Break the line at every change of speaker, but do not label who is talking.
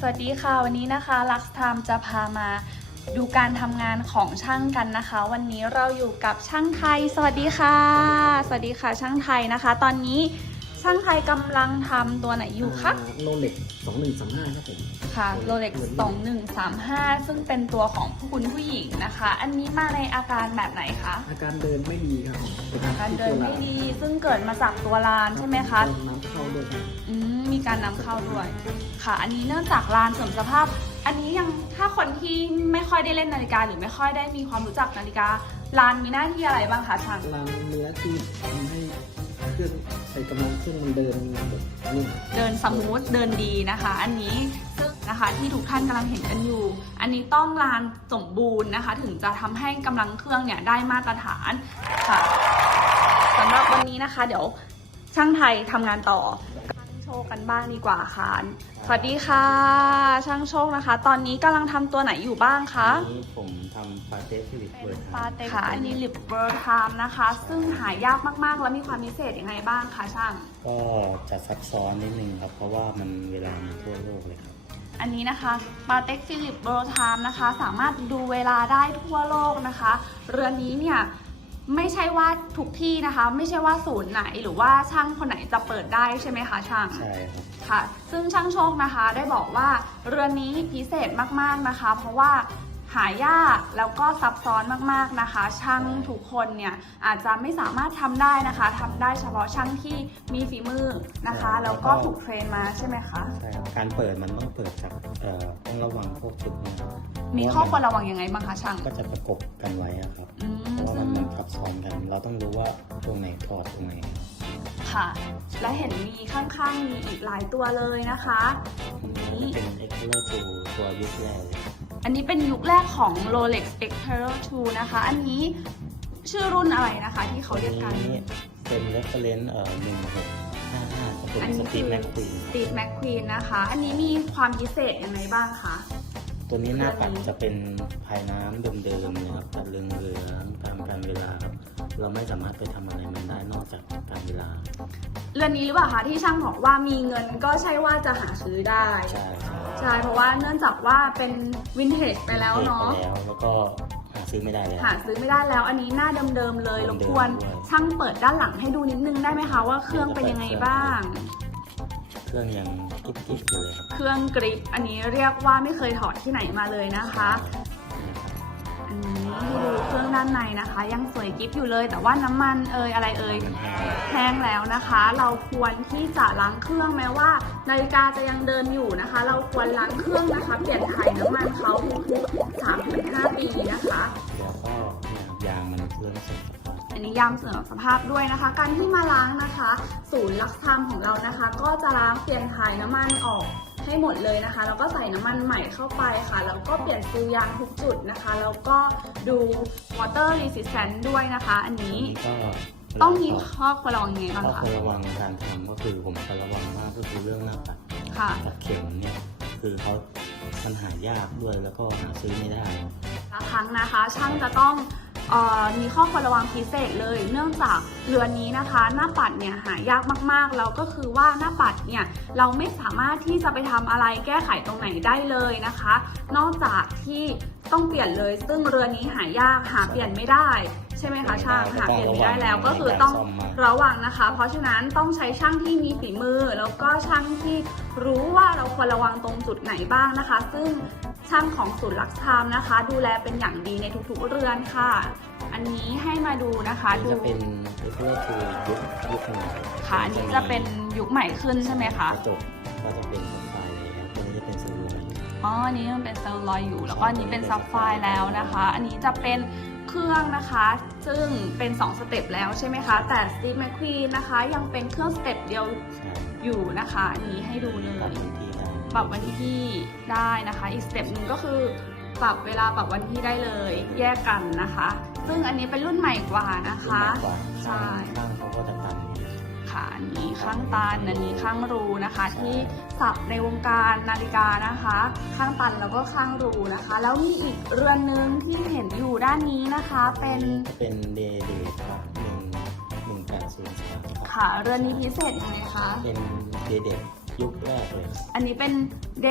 สวัสดีค่ะวันนี้นะคะลักซ์ไทม์จะพามาดูการทำงานของช่างกันนะคะ วันนี้เราอยู่กับช่างไทย สวัสดีค่ะ สวัสดีค่ะช่างไทยนะคะ ตอนนี้ช่างไทยกำลังทำตัวไหนอยู่คะ
โรเล็กสองหนึ่งสามห้าครับผม
ค่ะ Rolex 2135ซึ่งเป็นตัวของผู้คุณผู้หญิงนะคะ อันนี้มาในอาการแบบไหนคะ
อาการเดินไม่ดีครับผมเป็น
อาการเดินไม่
ที่
ดีซึ่งเกิดมาจากตัวลานใช่ไหมคะ
น้ำเข้าด้วยครับ
อืม มีการนำเข้าด้วย ค่ะ อันนี้เนื่องจากลานเสริมสภาพ อันนี้ยังถ้าคนที่ไม่ค่อยได้เล่นนาฬิกา หรือไม่ค่อยได้มีความรู้จักนาฬิกาลานมีหน้าที่อะไรบ้างคะช่าง
รางเนื้อที่ทำให้เครื่องใส่กำลังเครื่องมันเดินแบบนี้
เดินสมูทเดินดีนะคะ อันนี้ซึ่งนะคะที่ทุกท่านกำลังเห็นกันอยู่ อันนี้ต้องลานสมบูรณ์นะคะ ถึงจะทำให้กำลังเครื่องเนี่ยได้มาตรฐานค่ะสำหรับวันนี้นะคะ เดี๋ยวช่างไทยทำงานต่อช่าง โชคกันบ้างดีกว่าค่ะ สวัสดีค่ะ ช่างโชคนะคะ ตอนนี้กำลังทำตัวไหนอยู่บ้างคะ
อันนี้ผมทำปาเต้ฟิลิปเบิร์ด
ปาเต้ค่ะอันนี้ลิปเบอร์ไทม์นะคะ ซึ่งหายากมากๆ แล้วมีความพิเศษยังไงบ้างคะช่าง
ก็จะซับซ้อนนิดนึงครับ เพราะว่ามันเวลามันทั่วโลกเลยครับ
อันนี้นะคะปาเต็กฟิลิปโบรไทม์นะคะ สามารถดูเวลาได้ทั่วโลกนะคะ เรือนนี้เนี่ย ไม่ใช่ว่าทุกที่นะคะ ไม่ใช่ว่าศูนย์ไหนหรือว่าช่างคนไหนจะเปิดได้ใช่ไหมคะช่าง
ใช่ครับ
ค่ะ ซึ่งช่างโชคนะคะได้บอกว่าเรือนนี้พิเศษมากๆนะคะ เพราะว่าหายากแล้วก็ซับซ้อนมากๆนะคะ ช่างทุกคนเนี่ยอาจจะไม่สามารถทำได้นะคะทำได้เฉพาะช่างที่มีฝีมือนะคะ แล้วก็ถูกเทรนมาใช่ไหมคะ
ใช่ครับการเปิดมันต้องเปิดจากเอ่อต้องระวังพวกจุดนี้ครับ
มีข้อควรระวังยังไงบ้างคะช่าง
ก็จะประกบกันไว้อะครับ
อืม
เพราะว่า
ซึ่
มัน
ง
มันทับซ้อนกัน เราต้องรู้ว่าตรงไหนถอดตรงไหนครับ
ค่ะ และเห็นมีข้างๆ มีอีกหลายตัวเลยนะคะ
อันนี้เป็น e x p l o r 2ตัวยุคแรกเลยครับ
อันนี้เป็นยุคแรกของ Rolex Explorer 2นะคะ อันนี้ชื่อรุ่นอะไรนะคะ ที่เขาเรียกกัน
นี้เป็น reference เอ่อ1655จะเป็น
อันนี้
ส
คื
ตี
อ
ฟแมคควีน
Steve McQueen นะคะ อันนี้มีความพิเศษยังไงบ้างคะ
ตัวนี้หน้าปัดจะเป็นภายน้ำเดิมๆนะครับปัดเรืองเรืองๆตามการเวลาครับ เราไม่สามารถไปทำอะไรมันได้นอกจากการเวลา
เรือนนี้หรือเปล่าคะที่ช่างบอกว่ามีเงินก็ใช่ว่าจะหาซื้อได้
ใช่ใช่
ใช่เพราะว่าเนื่องจากว่าเป็นวินเทจไปแล้วเนาะ
ไปแล้วแล้วก็หาซื้อไม่ได้แล้ว
หาซื้อไม่ได้แล้วอันนี้หน้าเดิมๆเลยร
เดิ
บ
มๆ
กวน
ด้วย
ช่างเปิดด้านหลังให้ดูนิดนึงได้ไหมคะว่าเครื่องเป็นยังไงบ้าง
เครื่องยังกิ๊บๆอยู่เลยครับ
เครื่องกริปอันนี้เรียกว่าไม่เคยถอดที่ไหนมาเลยนะคะ อันนี้ให้ดูเครื่องด้านในนะคะ ยังสวยกิฟอยู่เลย แต่ว่าน้ำมันเอ่ยอะไรเอ่ย
มันแห้ง
แห้งแล้วนะคะ เราควรที่จะล้างเครื่องแม้ว่านาฬิกาจะยังเดินอยู่นะคะ เราควรล้างเครื่องนะคะ เปลี่ยนถ่ายน้ำมันเขาทุกๆ3-5ปีนะคะ
แล้วก็เนี่ยยางมันเริ่มเสื่อมสภาพ
อันนี้ยามเสื่อมสภาพด้วยนะคะ การที่มาล้างนะคะ ศูนย์ลักษธรรมของเรานะคะ ก็จะล้างเปลี่ยนถ่ายน้ำมันออกให้หมดเลยนะคะ แล้วก็ใส่น้ำมันใหม่เข้าไปค่ะ แล้วก็เปลี่ยนซิลยางทุกจุดนะคะ แล้วก็ดู water resistant ด้วยนะคะอันนี้
อันนี้ก็
ต้องมีข้อควรระวังยังไงบ้าง
ข้อ
คะ
ควรระวังการทำก็คือผมจะระวังมากก็คือเรื่องหน้าปัด
ค่ะ
ปัดเข็มเนี่ยคือเขามันหายากด้วยแล้วก็หาซื้อไม่ได้
ละครั้งนะคะ ช่างจะต้องเออ มีข้อควรระวังพิเศษเลย เนื่องจากเรือนนี้นะคะ หน้าปัดเนี่ยหายากมากๆแล้วก็คือว่าหน้าปัดเนี่ยเราไม่สามารถที่จะไปทำอะไรแก้ไขตรงไหนได้เลยนะคะ นอกจากที่ต้องเปลี่ยนเลย ซึ่งเรือนนี้หายากหาเปลี่ยนไม่ได้ใช่ไหมคะช่างหาเปลี่ยนไม่ได้แล้วก็คือต้องระวังนะคะ เพราะฉะนั้นต้องใช้ช่างที่มีฝีมือ แล้วก็ช่างที่รู้ว่าเราควรระวังตรงจุดไหนบ้างนะคะ ซึ่ง ช่างของศูนย์ลักษธรรมนะคะ ดูแลเป็นอย่างดีในทุกๆเรือนค่ะ อันนี้ให้มาดูนะคะ
อัน
ดู
นี้จะเป็นเอเวอร์ทูยุคยุคหนึ่ง
ค่ะอันนี้จะเป็นยุคใหม่ขึ้นใช่ไหมคะ
กระจกก็จะเป็นสไฟแล้วตัวนี้จะเป็นสลูน
อ๋ออันนี้มันเป็นเซลลูลอยด์อยู่ แล้วก็อันนี้เป็นซับไฟร์แล้วนะคะ อันนี้จะเป็นเครื่องนะคะ ซึ่งเป็น 2 สเต็ปแล้วใช่ไหมคะ แต่ Steve McQueen นะคะ ยังเป็นเครื่องสเต็ปเดียว
ใช่
อยู่นะคะอันนี้ให้ดูเล
ปรับ
ย
พื้นที่ได้
ปรับวันที่ได้นะคะ อีกสเต็ปหนึ่งก็คือปรับเวลาปรับวันที่ได้เลย แยกกันนะคะ ซึ่งอันนี้เป็นรุ่นใหม่กว่านะคะ
มากกว่า
ใช่
ข้างเขาก็จะตัน
ค่ะอันนี้ข้างตันอันนี้ข้างรูนะคะ ที่สับในวงการนาฬิกานะคะ ข้างตันแล้วก็ข้างรูนะคะ แล้วมีอีกเรือนนึงที่เห็นอยู่ด้านนี้นะคะ เป็น
จะเป็นเดย์เดย์ครับหนึ่งหนึ่งแปดศูนย์สามครับ
ค่ะเรือนนี้พิเศษยังไงคะ
เป็นเดย์เดย์ ยุคแรกเลย
อันนี้เป็นเด